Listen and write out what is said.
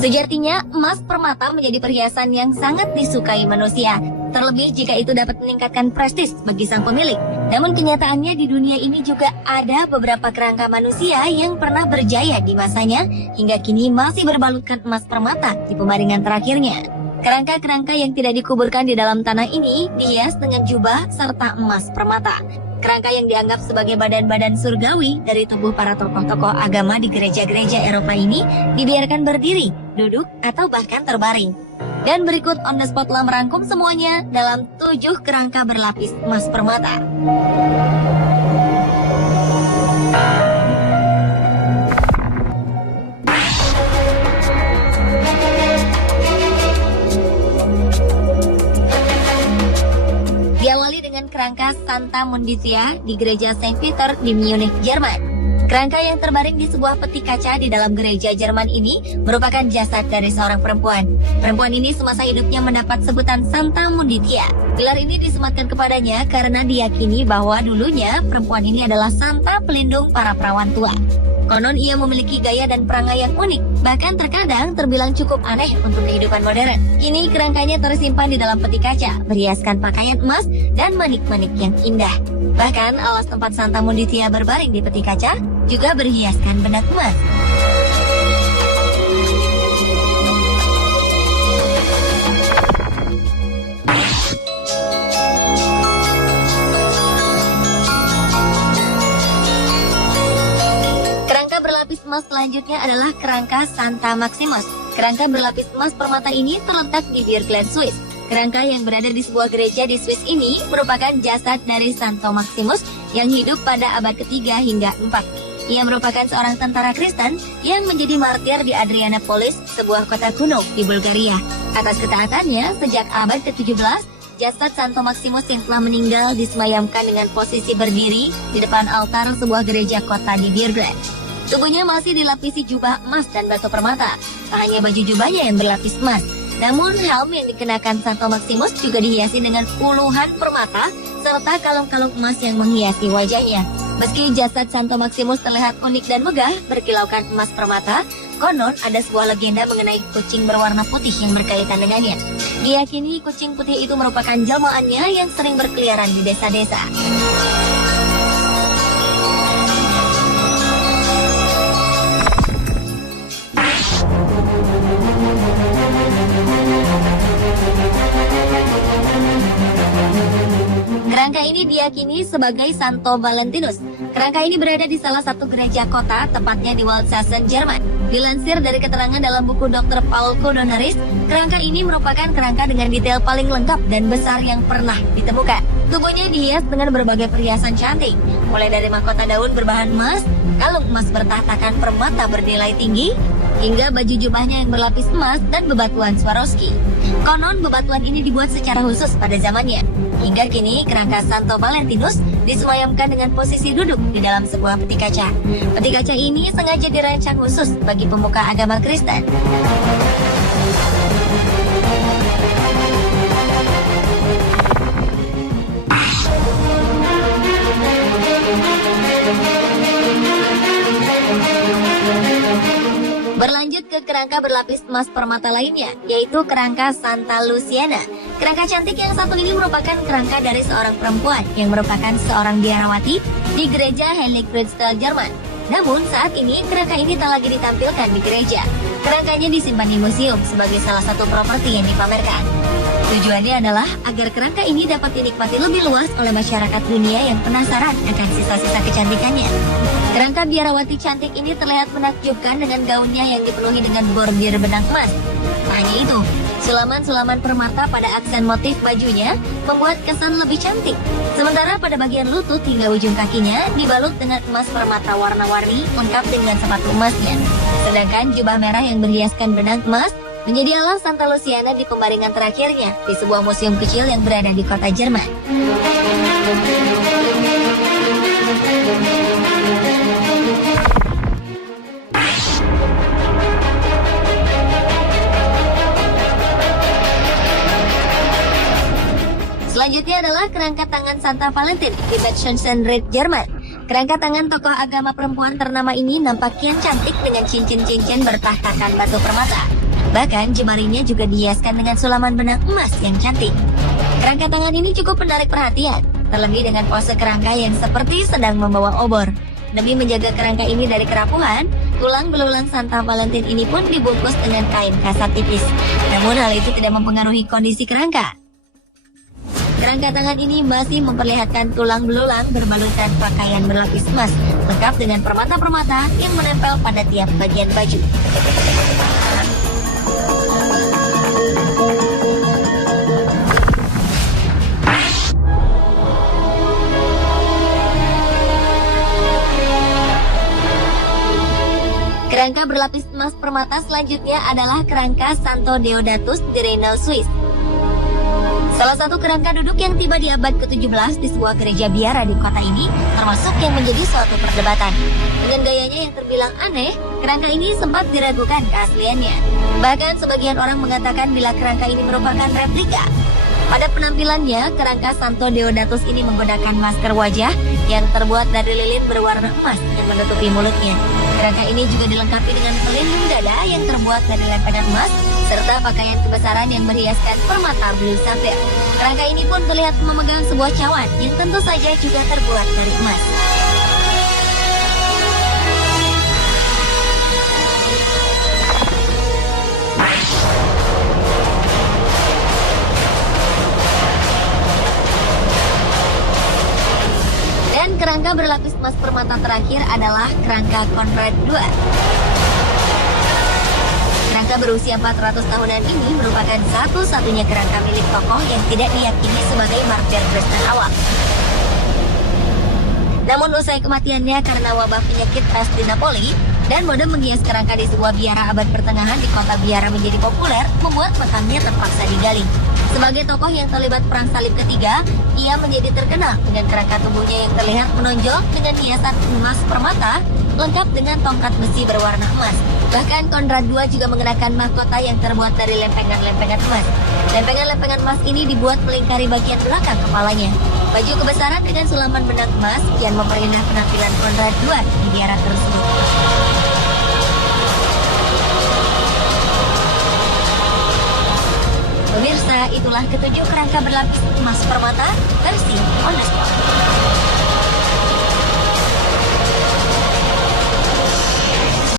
Sejatinya, emas permata menjadi perhiasan yang sangat disukai manusia, terlebih jika itu dapat meningkatkan prestis bagi sang pemilik. Namun kenyataannya di dunia ini juga ada beberapa kerangka manusia yang pernah berjaya di masanya, hingga kini masih berbalutkan emas permata di pembaringan terakhirnya. Kerangka-kerangka yang tidak dikuburkan di dalam tanah ini dihias dengan jubah serta emas permata. Kerangka yang dianggap sebagai badan-badan surgawi dari tubuh para tokoh-tokoh agama di gereja-gereja Eropa ini dibiarkan berdiri, duduk, atau bahkan terbaring. Dan berikut On The Spot telah merangkum semuanya dalam 7 kerangka berlapis emas permata. Diawali dengan kerangka Santa Munditia di gereja Saint Peter di Munich, Jerman. Kerangka yang terbaring di sebuah peti kaca di dalam gereja Jerman ini merupakan jasad dari seorang perempuan. Perempuan ini semasa hidupnya mendapat sebutan Santa Munditia. Gelar ini disematkan kepadanya karena diyakini bahwa dulunya perempuan ini adalah santa pelindung para perawan tua. Konon ia memiliki gaya dan perangai yang unik, bahkan terkadang terbilang cukup aneh untuk kehidupan modern. Kini kerangkanya tersimpan di dalam peti kaca, berhiaskan pakaian emas dan manik-manik yang indah. Bahkan alas tempat Santa Munditia berbaring di peti kaca juga berhiaskan benang emas. Berlapis emas selanjutnya adalah kerangka Santa Maximus. Kerangka berlapis emas permata ini terletak di Bierglen, Swiss. Kerangka yang berada di sebuah gereja di Swiss ini merupakan jasad dari Santo Maximus yang hidup pada abad ketiga hingga 4. Ia merupakan seorang tentara Kristen yang menjadi martir di Adrianopolis, sebuah kota kuno di Bulgaria. Atas ketaatannya, sejak abad ke-17, jasad Santo Maximus yang telah meninggal disemayamkan dengan posisi berdiri di depan altar sebuah gereja kota di Bierglen. Tubuhnya masih dilapisi jubah emas dan batu permata. Tak hanya baju jubahnya yang berlapis emas, namun helm yang dikenakan Santo Maximus juga dihiasi dengan puluhan permata serta kalung-kalung emas yang menghiasi wajahnya. Meski jasad Santo Maximus terlihat unik dan megah berkilaukan emas permata, konon ada sebuah legenda mengenai kucing berwarna putih yang berkaitan dengannya. Diyakini kucing putih itu merupakan jelmaannya yang sering berkeliaran di desa-desa. Kerangka ini diyakini sebagai Santo Valentinus. Kerangka ini berada di salah satu gereja kota, tepatnya di Waldsassen, Jerman. Dilansir dari keterangan dalam buku Dr. Paul Codonaris, kerangka ini merupakan kerangka dengan detail paling lengkap dan besar yang pernah ditemukan. Tubuhnya dihias dengan berbagai perhiasan cantik, mulai dari mahkota daun berbahan emas, kalung emas bertahtakan permata bernilai tinggi, hingga baju jubahnya yang berlapis emas dan bebatuan Swarovski. Konon bebatuan ini dibuat secara khusus pada zamannya. Hingga kini kerangka Santo Valentinus disemayamkan dengan posisi duduk di dalam sebuah peti kaca. Peti kaca ini sengaja dirancang khusus bagi pemuka agama Kristen. Berlanjut ke kerangka berlapis emas permata lainnya, yaitu kerangka Santa Luciana. Kerangka cantik yang satu ini merupakan kerangka dari seorang perempuan yang merupakan seorang biarawati di gereja Heiligkreuzstal, Jerman. Namun saat ini kerangka ini tak lagi ditampilkan di gereja. Kerangkanya disimpan di museum sebagai salah satu properti yang dipamerkan. Tujuannya adalah agar kerangka ini dapat dinikmati lebih luas oleh masyarakat dunia yang penasaran akan sisa-sisa kecantikannya. Kerangka biarawati cantik ini terlihat menakjubkan dengan gaunnya yang dipenuhi dengan bordir benang emas. Tak hanya itu, sulaman-sulaman permata pada aksen motif bajunya membuat kesan lebih cantik. Sementara pada bagian lutut hingga ujung kakinya dibalut dengan emas permata warna-warni lengkap dengan sepatu emasnya. Sedangkan jubah merah yang berhiaskan benang emas menjadi alas Santa Luciana di pembaringan terakhirnya di sebuah museum kecil yang berada di kota Jerman. Selanjutnya adalah kerangka tangan Santa Valentin di Bad Schönsenried, Jerman. Kerangka tangan tokoh agama perempuan ternama ini nampak kian cantik dengan cincin-cincin bertahtakan batu permata. Bahkan jemarinya juga dihiaskan dengan sulaman benang emas yang cantik. Kerangka tangan ini cukup menarik perhatian, terlebih dengan pose kerangka yang seperti sedang membawa obor. Demi menjaga kerangka ini dari kerapuhan, tulang belulang Santa Valentin ini pun dibungkus dengan kain kasar tipis. Namun hal itu tidak mempengaruhi kondisi kerangka. Kerangka tangan ini masih memperlihatkan tulang belulang berbalutkan pakaian berlapis emas, lengkap dengan permata-permata yang menempel pada tiap bagian baju. Kerangka berlapis emas permata selanjutnya adalah kerangka Santo Deodatus di Rheine, Swiss. Salah satu kerangka duduk yang tiba di abad ke-17 di sebuah gereja biara di kota ini, termasuk yang menjadi suatu perdebatan. Dengan gayanya yang terbilang aneh, kerangka ini sempat diragukan keasliannya. Bahkan sebagian orang mengatakan bila kerangka ini merupakan replika. Pada penampilannya, kerangka Santo Deodatus ini menggunakan masker wajah yang terbuat dari lilin berwarna emas yang menutupi mulutnya. Kerangka ini juga dilengkapi dengan pelindung dada yang terbuat dari lempengan emas, serta pakaian kebesaran yang berhiaskan permata blue sapphire. Kerangka ini pun terlihat memegang sebuah cawan yang tentu saja juga terbuat dari emas. Dan kerangka berlapis emas permata terakhir adalah kerangka Conrad II. Kerangka berusia 400 tahunan ini merupakan satu-satunya kerangka milik tokoh yang tidak diyakini sebagai martir Kristen awal. Namun usai kematiannya karena wabah penyakit pest di Napoli, dan mode menghias kerangka di sebuah biara abad pertengahan di kota biara menjadi populer, membuat makamnya terpaksa digali. Sebagai tokoh yang terlibat Perang Salib Ketiga, ia menjadi terkenal dengan kerangka tubuhnya yang terlihat menonjol dengan hiasan emas permata, lengkap dengan tongkat besi berwarna emas. Bahkan Conrad II juga mengenakan mahkota yang terbuat dari lempengan-lempengan emas. Lempengan-lempengan emas ini dibuat melingkari bagian belakang kepalanya. Baju kebesaran dengan sulaman benang emas kian memperindah penampilan Conrad II di biara tersebut. Pemirsa, itulah ketujuh kerangka berlapis emas permata versi On The Spot.